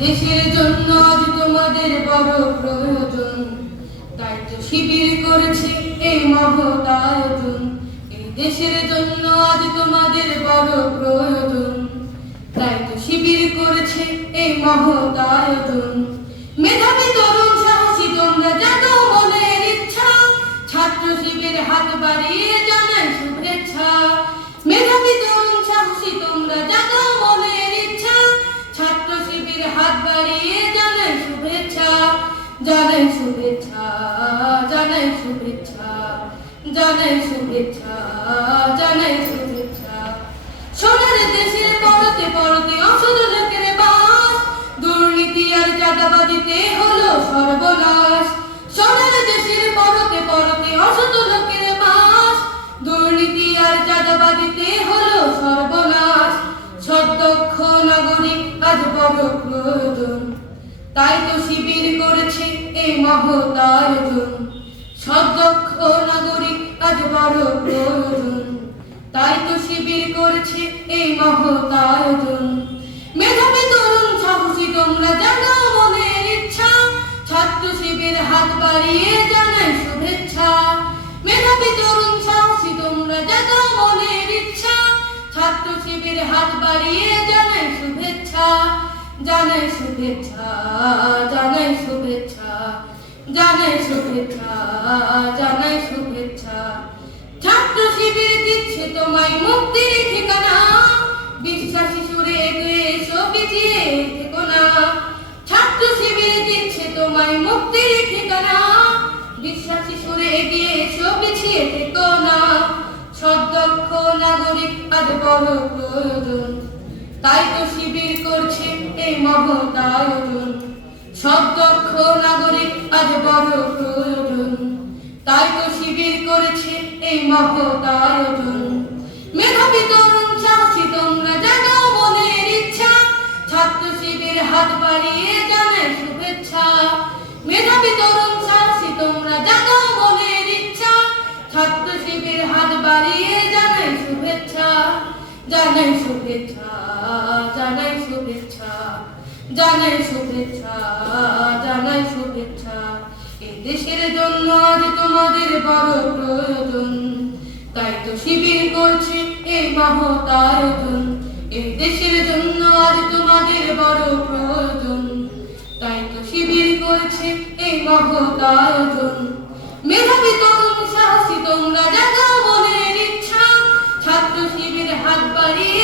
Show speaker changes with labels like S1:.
S1: দেশের জন্য আজ তোমাদের বড় প্রয়োজন। তো শিবির করেছে এই মহৎ আয়োজন এই দেশের জন্য আজ তোমাদের বড় প্রয়োজন। তো শিবির করেছে এই মহৎ আয়োজন মেধাবী জানাই শুভেচ্ছা জানাই শুভেচ্ছা জানাই শুভেচ্ছা জানাই শুভেচ্ছা। সোনার দেশের পরতে পরতে অসদ লোকের বাস, দুর্নীতি আর চাঁদাবাদিতে হলো সর্বনাশ। সোনার দেশের পরতে পরতে অসদ লোকের বাস, দুর্নীতি আর চাঁদাবাদিতে হলো সর্বনাশ। সদক্ষ নাগরিক, আজ বড় প্রয়োজন। তাই তো শিবির করেছে এই মহৎ আয়োজন সদক্ষ নাগরিক আজ বড় প্রয়োজন। তাই তো শিবির করেছে এই মহৎ আয়োজন মেধাবী তরুণ সাহসী তোমরা জানো মনের ইচ্ছা। ছাত্র শিবির হাত বাড়িয়ে জানাই শুভেচ্ছা। মেধাবী তরুণ সাহসী তোমরা জানো মনের ইচ্ছা। ছাত্র শিবির হাত বাড়িয়ে জানাই শুভেচ্ছা জানাই শুভেচ্ছা জানাই শুভেচ্ছা জানাই শুভেচ্ছা। ছাত্র শিবির দিচ্ছে তোমায় মুক্তির ঠিকানা, বিশ্বাসী সুরে এসো পিছিয়ে থেকো ছাত্র শিবির দিচ্ছে তোমায় মুক্তির ঠিকানা, বিশ্বাসী সুরে এগিয়ে এসো পিছিয়ে থেকো না সদক্ষ নাগরিক আজ বড় প্রয়োজন। তাই তো শিবির করছে এই মহৎ সব সদক্ষ নাগরিক আজ বড় প্রয়োজন। তাই তো শিবির করেছে এই আয়োজন মেধাবী তরুণ সাহসী তোমরা জাগাও মনের ইচ্ছা, ছাত্র শিবির হাত বাড়িয়ে জানাই শুভেচ্ছা। মেধাবী তরুণ সাহসী তোমরা জাগাও মনের ইচ্ছা, ছাত্র শিবির হাত বাড়িয়ে জানাই শুভেচ্ছা জানাই শুভেচ্ছা। জানাই শুভেচ্ছা জানাই শুভেচ্ছা জানাই শুভেচ্ছা। এই দেশের জন্য আজ তোমাদের বড় প্রয়োজন। তাই তো শিবির করছে এই মহৎ আয়োজন। এই দেশের জন্য আজ তোমাদের বড় প্রয়োজন। তাই তো শিবির করছে এই মহৎ আয়োজন। মেধাবী তরুণ সাহসী, তোমরা জাগাও মনের ইচ্ছা। ছাত্র শিবির হাত বাড়িয়ে